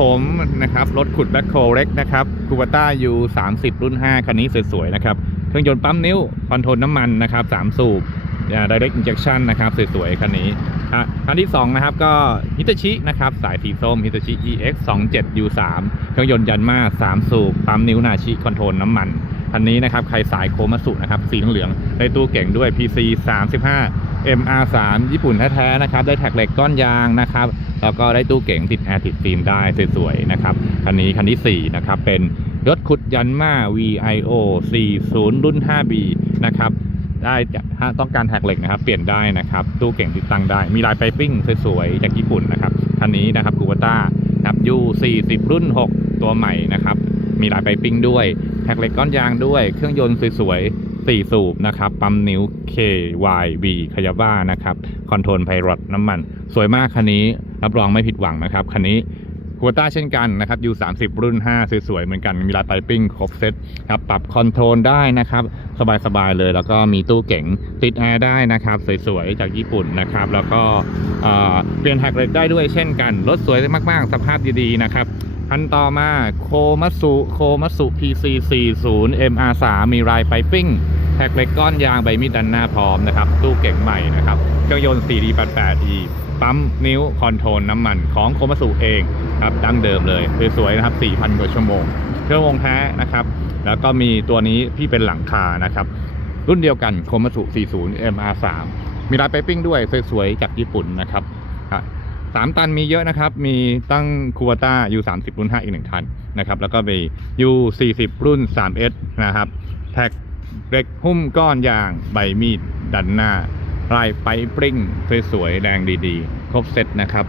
ผมนะครับ รถขุดแบ็คโคเล็กนะครับคูบาต้ายู30รุ่น 5 คันนี้สวยๆนะครับ เครื่องยนต์ปั๊มนิ้วคอนโทรลน้ำมันนะครับ3สูบ direct injection นะครับสวยๆคันนี้คันที่ 2 นะครับ ก็ฮิตาชินะครับ สายสีส้มฮิตาชิ EX 27 U3 เครื่องยนต์ยันมา3 สูบ ปั๊มนิ้วนาชิคอนโทรลน้ำมัน คันนี้นะครับ ใครสายโคมัสุนะครับ สีเหลืองๆได้ตู้เก่งด้วย PC 35 MR3 ญี่ปุ่นแท้ๆนะครับ ได้แท็กเหล็กก้อนยางนะครับ แล้วก็ได้ตู้เก่งติดแอร์ติดฟิล์มได้สวยๆนะครับ คันนี้คันที่4นะครับ เป็นรถขุดยันมา VIO 40 รุ่น 5B นะครับ ได้จากถ้าต้องการแท็กเหล็กนะครับ เปลี่ยนได้นะครับ ตู้เก่งติดตั้งได้ มีลายไปปิ้งสวยๆ จากญี่ปุ่นนะครับ คันนี้นะครับคูเบต้าครับ U40 รุ่น 6 ตัวใหม่นะครับ มีลายไปปิ้งด้วย แท็กเหล็กก้อนยางด้วย เครื่องยนต์สวยๆ 4 สูบนะครับ ปั๊มนิ้ว KYB คายาบ้านะครับ คอนโทรลไพรอตน้ำมัน สวยมากคันนี้ รับรองไม่ผิดหวังนะครับ คันนี้คูต้าเช่นกันนะครับ U30 รุ่น 5 สวยๆ เหมือนกัน มีลายไตปิ้งครบเซตครับ ปรับคอนโทรลได้นะครับ สบายๆ เลย แล้วก็มีตู้เก๋งติดแอร์ได้นะครับ สวยๆ จากญี่ปุ่นนะครับ แล้วก็เปลี่ยนแท็กเหล็กได้ด้วยเช่นกัน รถสวยมากๆ สภาพดีๆ นะครับคันต่อมาโคมัสุโคมัสุ PC 40 MR3 มีลายไปปิ้ง แท็กเหล็กก้อนยางใบมีดด้านหน้าพร้อมนะครับ ตู้เก่งใหม่นะครับ เครื่องยนต์ 4D88E ปั๊มนิ้วคอนโทรลน้ำมันของโคมัสุเองครับดั้งเดิมเลยสวยๆนะครับ 4,000 กว่าชั่วโมง เครื่องวงแท้นะครับ แล้วก็มีตัวนี้ที่เป็นหลังคานะครับ รุ่นเดียวกันโคมัสุ40 MR3 มีลายไปปิ้งด้วยสวยๆจากญี่ปุ่นนะครับครับสามตันมีเยอะนะครับ มีตั้งคูวต้า U30 รุ่น 5 อีกหนึ่งคันนะครับ แล้วก็มี U40 รุ่น 3S นะครับ แท็ก เล็กหุ้มก้อนยางใบมีด ดันหน้าลายไปปริ้งสวยๆแรงดีๆ ครบเซตนะครับ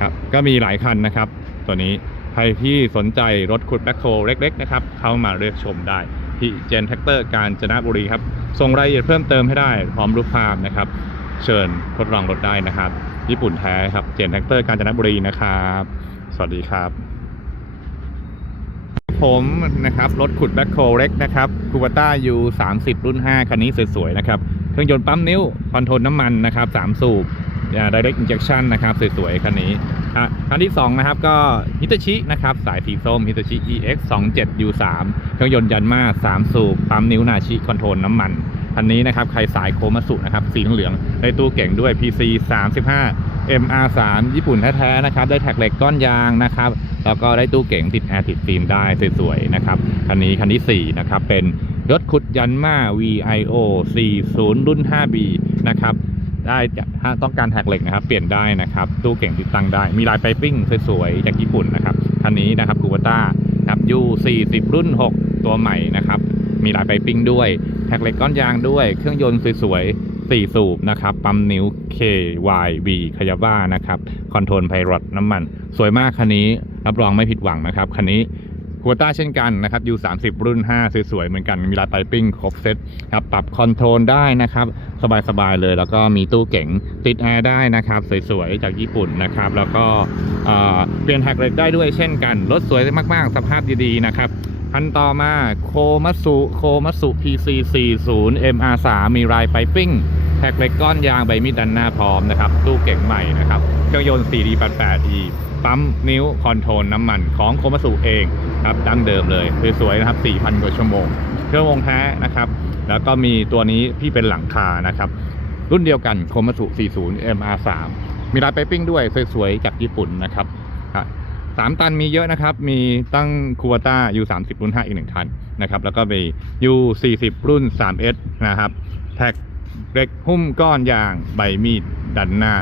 ครับก็มีหลายคันนะครับ ตัวนี้ใครที่สนใจรถขุดแบ็คโฮเล็ก ๆ นะครับ เข้ามาเลือกชมได้ ที่เจนแท็กเตอร์กาญจนบุรีครับส่งรายละเอียดเพิ่มเติมให้ได้พร้อมรูปภาพนะครับ เชิญทดลองรถได้นะครับ ญี่ปุ่นแท้ครับเจนแท็กเตอร์กาญจนบุรีนะครับ สวัสดีครับ ผมนะครับรถขุดแบ็คโฮเล็กนะครับคูบาต้ายู30รุ่น 5 คันนี้สวยๆนะครับ เครื่องยนต์ปั๊มนิ้วคอนโทรลน้ำมันนะครับ3สูบ direct injection นะครับสวยๆคันนี้คันที่ 2 นะครับก็ฮิตาชินะครับสายสีส้มฮิตาชิ EX 27 U3 เครื่องยนต์ยันมา3สูบ ปั๊มนิ้วนาชิคอนโทรลน้ำมันคันนี้นะครับใครสายโคมัสุนะครับสีเหลืองๆได้ตู้เก่งด้วย PC 35 MR3 ญี่ปุ่นแท้ๆนะครับ ได้แท็กเหล็กก้อนยางนะครับ แล้วก็ได้ตู้เก่งติดแอร์ติดฟิล์มได้สวยๆนะครับ คันนี้คันที่ 4 นะครับ เป็นรถขุดยันมา VIO 40 รุ่น 5B นะครับได้จากถ้าต้องการแท็กเหล็กนะครับเปลี่ยนได้นะครับ ตู้เก่งติดตั้งได้ มีลายไปปิ้งสวยๆจากญี่ปุ่นนะครับคันนี้นะครับคูบต้าครับ U40 รุ่น 6 ตัวใหม่นะครับ มีลายไปปิ้งด้วยแท็กเหล็กก้อนยางด้วย เครื่องยนต์สวยๆ 4 สูบนะครับ ปั๊มนิ้ว KYB คายาบ้านะครับ คอนโทรลไพรอตน้ำมัน สวยมากคันนี้ รับรองไม่ผิดหวังนะครับ คันนี้คูต้าเช่นกันนะครับ U30 รุ่น 5 สวยๆ เหมือนกัน มีลายไตปิ้งครบเซตครับปรับคอนโทรลได้นะครับ สบายๆ เลย แล้วก็มีตู้เก๋งติดแอร์ได้นะครับ สวยๆ จากญี่ปุ่นนะครับ แล้วก็เอ่อเปลี่ยนแท็กเหล็กได้ด้วยเช่นกัน รถสวยมากๆ สภาพดีๆ นะครับคันต่อมาโคมัสุโคมัสุ PC 40 MR3 มีลายไปปิ้ง แท็กเล็กก้อนยางใบมีดด้านหน้าพร้อมนะครับ ตู้เก่งใหม่นะครับ เครื่องยนต์ 4D88E ปั๊มนิ้วคอนโทรลน้ำมันของโคมัสุเองครับดั้งเดิมเลยสวยๆนะครับ 4,000 กว่าชั่วโมง เครื่องวงแท้นะครับ แล้วก็มีตัวนี้ที่เป็นหลังคานะครับ รุ่นเดียวกันโคมัสุ 40 MR3 มีลายไปปิ้งด้วยสวยๆจากญี่ปุ่นนะครับสามตันมีเยอะนะครับ มีตั้งคูวต้า U30 รุ่น 5 อีกหนึ่งคันนะครับ แล้วก็มี U40 รุ่น 3S นะครับ แท็ก เล็กหุ้มก้อนยางใบมีดดันหน้า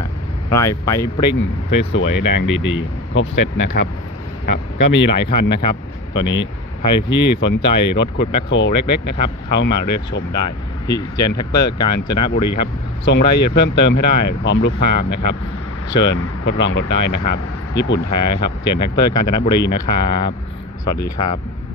ลายไปปริ้งสวยๆแรงดีๆ ครบเซตนะครับครับ ก็มีหลายคันนะครับ ตัวนี้ใครที่สนใจรถขุดแบ็คโฮเล็ก ๆ นะครับ เข้ามาเลือกชมได้ ที่เจนแท็กเตอร์กาญจนบุรีครับ ส่งรายละเอียดเพิ่มเติมให้ได้ พร้อมรูปภาพนะครับ เชิญทดลองรถได้นะครับ ญี่ปุ่นแท้ครับเจนแท็กเตอร์กาญจนบุรีนะครับ สวัสดีครับ